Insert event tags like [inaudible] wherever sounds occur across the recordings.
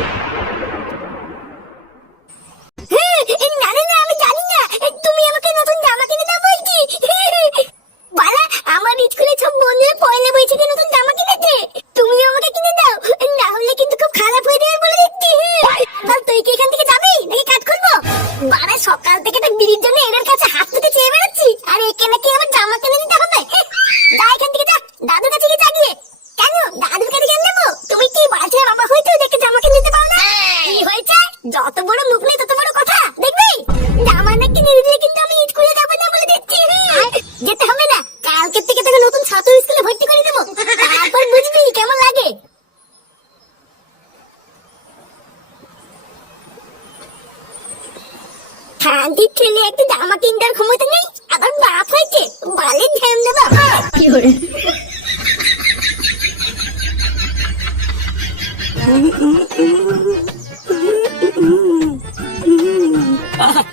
না ছেলে একটা জামা কিনবার ক্ষমতা নেই? আবার বাপ হয়েছে বালের ধ্যান দেবা। কি করে?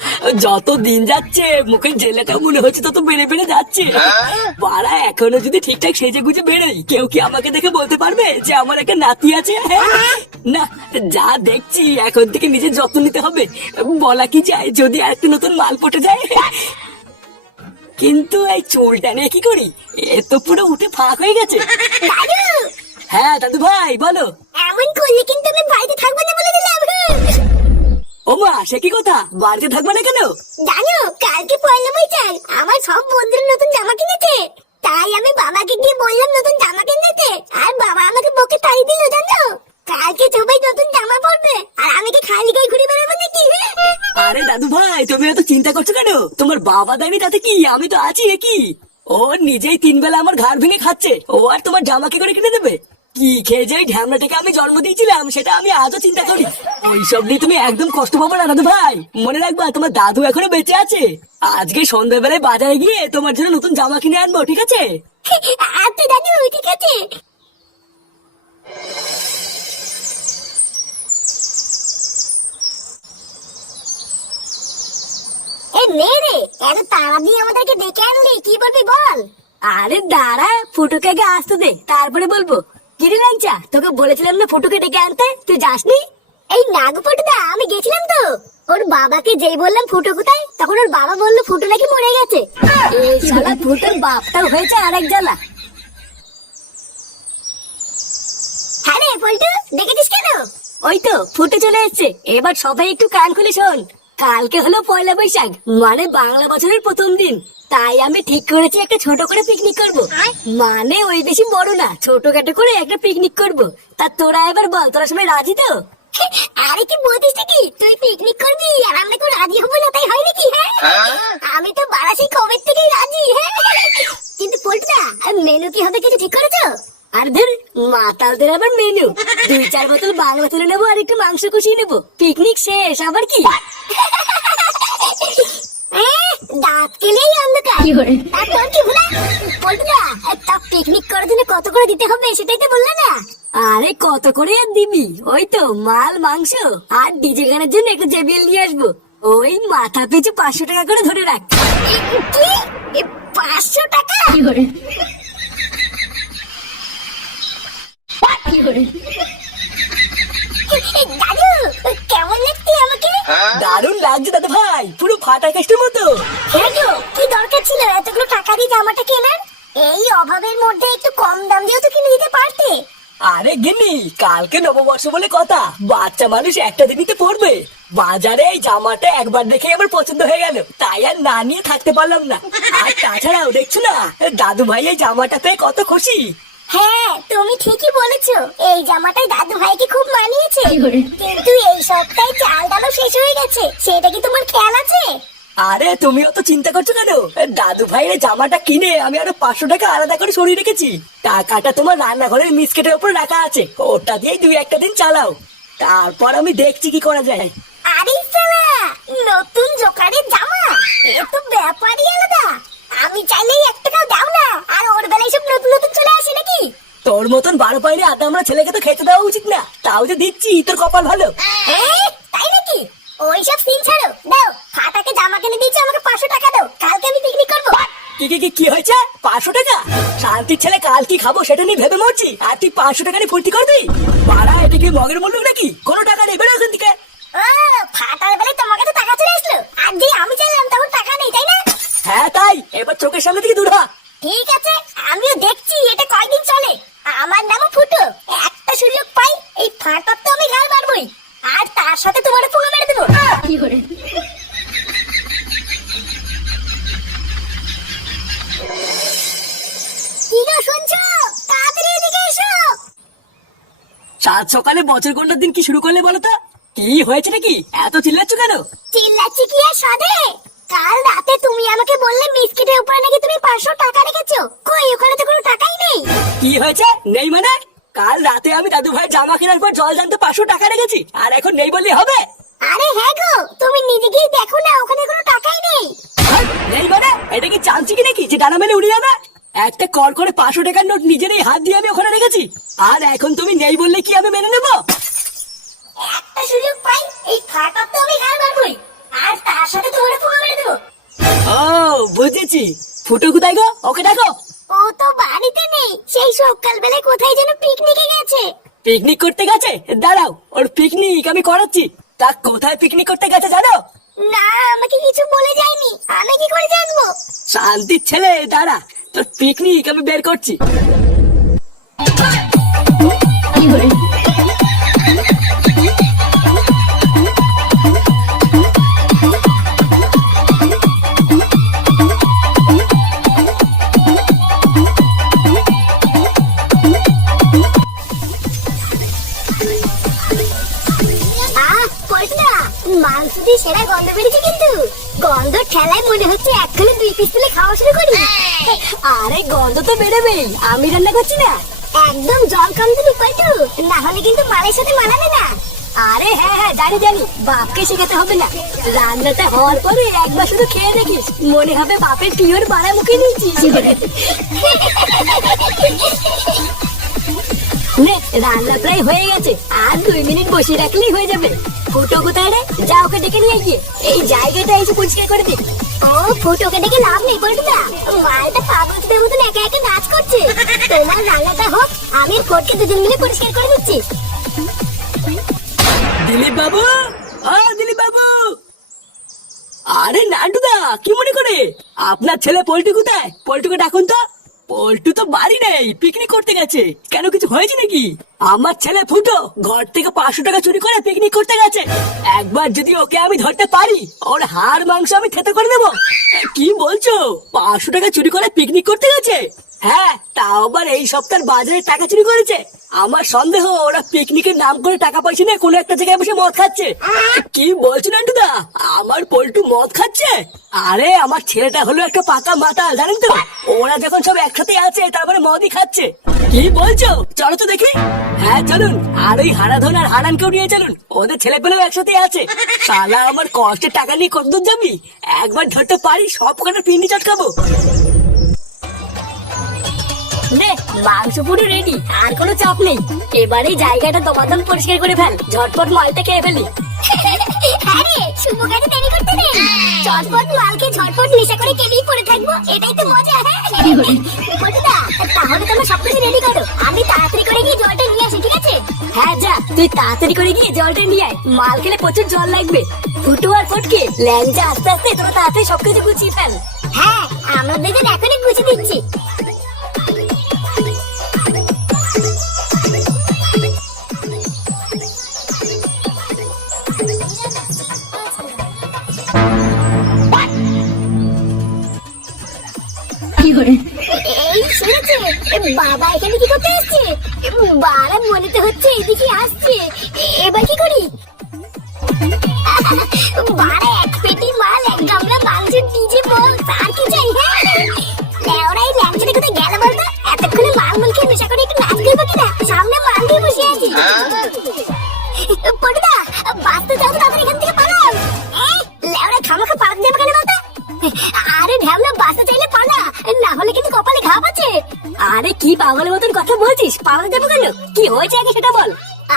[laughs] যত দিন যাচ্ছে মুখের জেলাটা মনে হচ্ছে তত বেড়ে বেড়ে যাচ্ছে। পাড়া এখনও যদি ঠিকঠাক সেজে গুজে বেরোই কেউ কি আমাকে দেখে বলতে পারবে যে আমার একটা নাতি আছে? না যা দেখছি এখন থেকে নিজের যত্ন নিতে হবে। বলা কি যায় যদি আর একটা নতুন মাল পটে যায়? কিন্তু এই চোলটা নিয়ে কি করি? এ তো পুরো উঠে ফাঁক হয়ে গেছে। দাদু! হ্যাঁ দাদু ভাই বলো। এমন করলে কিন্তু আমি বাড়িতে ও মা সে কি কথা? বাড়িতে থাকবে না কেন? জানো কালকে পয়লা বৈশাখ আমার সব বন্ধুরা নতুন জামা কিনেছে। তাই আমি বাবাকে গিয়ে বললাম নতুন জামা কিনেছে আর বাবা আমাকে বকে তাই দিল জানো? কালকে সবাই নতুন জামা পরবে আর আমি কি খালি গায়ে ঘুরে বেড়াবো নাকি? আরে দাদু ভাই তুমি এত চিন্তা করছ কেন? তোমার বাবা দেয়নি তাতে কি? আমি তো আছি এ কি ও নিজেই তিন বেলা আমার ঘাড় ভেঙে খাচ্ছে। ও আর তোমার জামা কি করে কিনে দেবে? কি খেয়ে যে ঢ্যামনাটাকে আমি জন্ম দিয়েছিলাম সেটা আমি আজও চিন্তা করি। ওইসব নিয়ে তুমি একদম কষ্ট পাবো না দাদু ভাই। মনে রাখবা তোমার দাদু এখনও বেঁচে আছে। আজকে সন্ধ্যাবেলায় বাজারে গিয়ে তোমার জন্য নতুন জামা কিনে আনব ঠিক আছে? [laughs] আচ্ছা দাদু ঠিক আছে। এ নে রে এত তাড়া দিয়ে আমাদেরকে ডেকে আনলি কি বলবি বল? আরে দাঁড়া ফুটোকে আগে আসতে দে তারপরে বলব। কিরে তোকে বলেছিলাম না ফুটোকে ডেকে আনতে। তুই যাসনি? এই আমি গেছিলাম তো। ওর বাবাকে যেই বললাম ফুটো কোথায় তখন ওর বাবা বলল ফুটো নাকি মরে গেছে। এই শালা ফুটোর বাপটাও হয়েছে আরেক জ্বালা। হ্যাঁ রে পল্টু কেন? ওই তো ফুটে চলে এসছে। এবার সবাই একটু কান খুলে শোন। কালকে হলো পয়লা বৈশাখ মানে বাংলা বছরের প্রথম দিন। তাই আমি ঠিক করেছি একটা ছোট করে পিকনিক করব। মানে ওই বেশি বড় না ছোটখাটো করে একটা পিকনিক করব। তা তোরা এবার বল তোরা সবাই রাজি তো? [laughs] আরে কি বলতিস নাকি তুই পিকনিক করবি আর আমরা কেউ রাজি হব না তাই হয় নাকি হ্যাঁ? আমি তো বারাসি কবে থেকেই রাজি হ্যাঁ? [laughs] কিন্তু পল্টুদা মেনু কি হবে কিছু ঠিক করেছ? আর ধর মাতালদের আবার মেনু দুই চার বোতল বাংলা তুলে নেব আর একটু মাংস কষিয়ে নেব। পিকনিক শেষ আবার কি? দাঁত কেলেই অন্ধকার। কি তা পিকনিক করার জন্য কত করে দিতে হবে সেটাই তো বললে না। আরে কত করে আর দিবি? ওই তো মাল মাংস। আর ডিজে গানের জন্য একটু জেবিএল নিয়ে আসব। ওই মাথা পিছু পাঁচশো টাকা করে ধরে রাখ। পাঁচশো টাকা এ, দাদু কেমন লাগছে আমাকে দারুণ লাগছে দাদা ভাই পুরো ফাটা মতো। হ্যাঁ গো, কি দরকার ছিল? এতগুলো টাকা দিয়ে জামাটা কেনার? এই অভাবের মধ্যে একটু কম দাম দিয়েও তো কিনে দিতে পারতে। আরে গিন্নি কালকে নববর্ষ বলে কথা। বাচ্চা মানুষ একটা দিনই পড়বে। বাজারে এই জামাটা একবার দেখে আমার পছন্দ হয়ে গেল। তাই আর না নিয়ে থাকতে পারলাম না। আর তাছাড়াও দেখছ না দাদু ভাই এই জামাটা পেয়ে কত খুশি। হ্যাঁ তুমি ঠিকই বলেছ। এই জামাটাই দাদু ভাইকে খুব মানিয়েছে। কিন্তু এই সপ্তাহে চাল ডালও শেষ হয়ে গেছে। সেটা কি তোমার খেয়াল আছে? আরে তুমিও তো চিন্তা করছ কেন? দাদু ভাইয়ের জামাটা কিনে আমি আরও পাঁচশো টাকা আলাদা করে সরিয়ে রেখেছি। টাকাটা তোমার রান্নাঘরের মিসকেটের উপর রাখা আছে। ওটা দিয়েই দুই একটা দিন চালাও। তারপর আমি দেখছি কি করা যায়। আরে সালা নতুন জোকারের জামা। এ তো ব্যাপারই আলাদা। আমি চাইলেই এক টাকাও দাও না। আর ওর বেলায় সব নতুন নতুন চলে আসে নাকি? তোর মতন বারো পাইলে আদা আমরা ছেলেকে তো খেতে দেওয়া উচিত না। তাও যে দিচ্ছি তোর কপাল ভালো। হ্যাঁ, তাই নাকি? ওইসব সিন ছাড়ো। দাও ফাটাকে জামা কিনে দিয়েছে আমাকে পাঁচশো টাকা দাও। কালকে আমি পিকনিক করব। কি কি কি হয়েছে? পাঁচশো টাকা? শান্তির ছেলে কাল কি খাব সেটা নিয়ে ভেবে মরছি। আর তুই পাঁচশো টাকা নিয়ে ফুর্তি করবি? পাড়া এটা কি মগের মূল্য নাকি? কোনো টাকা চোখের সামনে থেকে দূর হ। ঠিক আছে আমিও দেখছি এটা কয়দিন চলে? আমার নামও ফুটো। একটা সুযোগ পাই এই ফাটার তো আমি গাল মারবই। আর তার সাথে তোমার পোঙা মেরে দেবো। কি করে? সাত সকালে বছর কোনটার দিন কি শুরু করলে বলো তো? কি হয়েছে নাকি? এত চিল্লাচ্ছ কেন? চিল্লাচ্ছি কি আর সাধে কাল কি হয়েছে? নেই মানে? কাল রাতে আমি দাদু ভাই জামা কেনার পর জল জানতে পাঁচশো টাকা রেখেছি আর এখন নেই বললে হবে? আরে হ্যাঁ গো তুমি নিজে গিয়ে দেখো না ওখানে কোনো টাকাই নেই। নেই মানে? এটা কি চান্সি কি নাকি? যে ডানা মেলে উড়ে যাবে? একটা কর করে পাঁচশো টাকার নোট নিজেরই হাত দিয়ে আমি ওখানে রেখেছি। আর এখন তুমি নেই বললে কি আমি মেনে নেব? একটা সুযোগ পাই এই ফাটার তো আমি গাল মারবই আর তার সাথে তোমার পুঙ্গা মেরে দেবো। ও বুঝেছি। ফুটো কোথায় গো? ওকে দেখো ও তো বাড়িতে নেই। সেই সকাল বেলায় কোথায় যেন পিকনিকে গেছে। পিকনিক করতে গেছে? দাঁড়াও ওর পিকনিক আমি করাচ্ছি। তা কোথায় পিকনিক করতে গেছে জানো? না আমাকে কিছু বলে যায়নি। আমি কি করে জানব? শান্তির ছেলে দাঁড়া তোর পিকনিক আমি বের করছি। আহ ঠেলায় মনে হচ্ছে এক্ষুনি দুই পিস খাওয়া শুরু করি। আরে গন্ধ তো বেরোবেই, আমি রান্না করছি না। একদম জল দিবি পল্টু না হলে কিন্তু মালের সাথে মানাবে না। আরে হ্যাঁ হ্যাঁ জানি জানি, বাপকে শেখাতে হবে না। রান্নাটা হওয়ার পরে একবার শুধু খেয়ে দেখিস, মনে হবে বাপের পিওর বাড়া মুখে নিয়েছিস। রান্না প্রায় হয়ে গেছে। আর দুই মিনিট রাখলেই হয়ে যাবে। ফুটো কোথায় রে? যা ওকে ডেকে নিয়ে গিয়ে। এই জায়গাটা এসে পরিষ্কার করে দিই। ও, ফুটোকে দেখে লাভ নেই মালটা পাগলদের মতন নাচ করছে। তোমার রান্নাটা হোক, আমি দুজন মিলে পরিষ্কার করে দিচ্ছি। দিলীপ বাবু ও দিলীপ বাবু আরে নান্টুদা কি মনে করে? আপনার ছেলে পল্টু কোথায়? পল্টুকে ডাকুন তো। পল্টু তো বাড়ি নেই পিকনিক করতে গেছে। কেন কিছু হয়েছে নাকি? আমার ছেলে ফুটো ঘর থেকে পাঁচশো টাকা চুরি করে পিকনিক করতে গেছে। একবার যদি ওকে আমি ধরতে পারি, ওর হাড় মাংস আমি খেতে করে দেবো। কি বলছো? পাঁচশো টাকা চুরি করে পিকনিক করতে গেছে? হ্যাঁ তাও আবার এই সপ্তাহের বাজারে টাকা চুরি করেছে। আমার সন্দেহ, ওরা পিকনিকের নাম করে টাকা পয়সা নিয়ে কোনো একটা জায়গায় বসে মদ খাচ্ছে। কি বলছো নান্টুদা আমার পল্টু মদ খাচ্ছে? আরে, আমার ছেলেটা হলো একটা পাকা মাতাল, জানেন তো? ওরা যখন সব একসাথে আছে, তারপরে মদই খাচ্ছে। কি বলছো? চলো তো দেখি। হ্যাঁ চলুন। আর ওই হারাধন আর হারানকেও নিয়ে চলুন। ওদের ছেলে পেলেও একসাথে আছে। শালা, আমার কষ্টের টাকা নিয়ে কতদূর যাবি? একবার ধরতে পারি সব কটা পিন্ডি চটকাবো। নে মাংস পুরো রেডি আর কোনো চাপ নেই। এবারে জায়গাটা দমাদম পরিষ্কার করে ফেল ঝটপট মালটা খেয়ে ফেলি। আরে শুভ কাজে দেরি করতে নেই। চটপট মালকে ঝটপট নেশা করে কেটেই পড়ে থাকব এটাই তো মজা হ্যাঁ? তাহলে তোমার সবকিছু রেডি করো। আমি তাড়াতাড়ি করে গিয়ে জলটা নিয়ে আসি ঠিক আছে? হ্যাঁ যা তুই তাড়াতাড়ি করে গিয়ে জলটা নিয়ে আয়। মাল খেলে প্রচুর জল লাগবে। ফুটু আর ফটকে ল্যাংজা আস্তে আস্তে তোরা তাড়াতাড়ি সবকিছু গুছিয়ে ফেল। হ্যাঁ আমরা দুজন এখনই গুছিয়ে দিচ্ছি। এই শুনেছে? বাবা এখানে কি করতে আসছে? বারা মনে তো হচ্ছে এদিকে আসছে। এবার কি করি? হয়েছে আগে সেটা বল।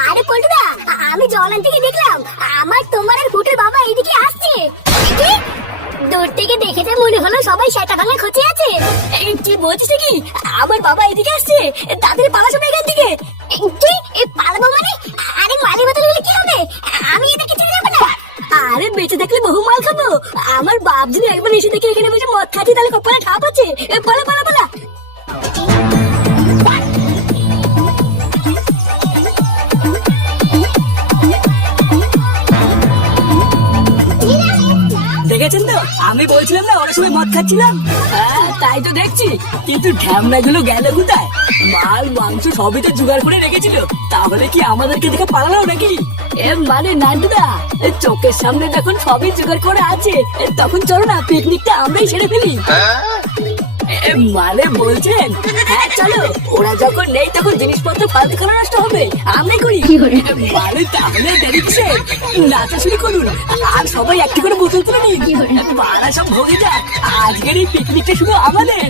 আরে পল্টুদা আমি জলান থেকে দেখলাম আমার তোমার আর ফুটের বাবা এইদিকে আসছে। দূর থেকে দেখেছে মনে হলো সবাই সেটা ভাঙা খচে আছে। কি বলছিস কি আমার বাবা এদিকে আসছে তাদের পালা সবাই এখান থেকে। কি? এ পালাবো মানে? আরে মালের মতন হলে কি হবে? আমি এটাকে ছেড়ে যাব না। আরে বেঁচে থাকলে বহু মাল খাব। আমার বাপ যদি একবার এসে দেখে এখানে বসে মদ খাচ্ছি তাহলে কপালে ঠাপ আছে। এ, পালা পালা পালা বলছিলাম না অনেক সময় মদ খাচ্ছিলাম। হ্যাঁ তাই তো দেখছি। কিন্তু ঢ্যামনা গুলো গেল কোথায়? মাল মাংস সবই তো জোগাড় করে রেখেছিল। তাহলে কি আমাদেরকে দেখে পালালো নাকি? এ মানে নান্টুদা চোখের সামনে যখন সবই জোগাড় করে আছে তখন চলো না পিকনিকটা আমরাই সেরে ফেলি। এ, মানে বলছেন? হ্যাঁ চলো। ওরা যখন নেই তখন জিনিসপত্র ফালতু কেন নষ্ট হবে। আমি করি। মানে তাহলে দেখছে কিসে নাচা শুরু করুন। আর সবাই একটু করে বোতল তুলে নিন। মারা সব ভোগে যাক। আজকের এই পিকনিকটা শুধু আমাদের।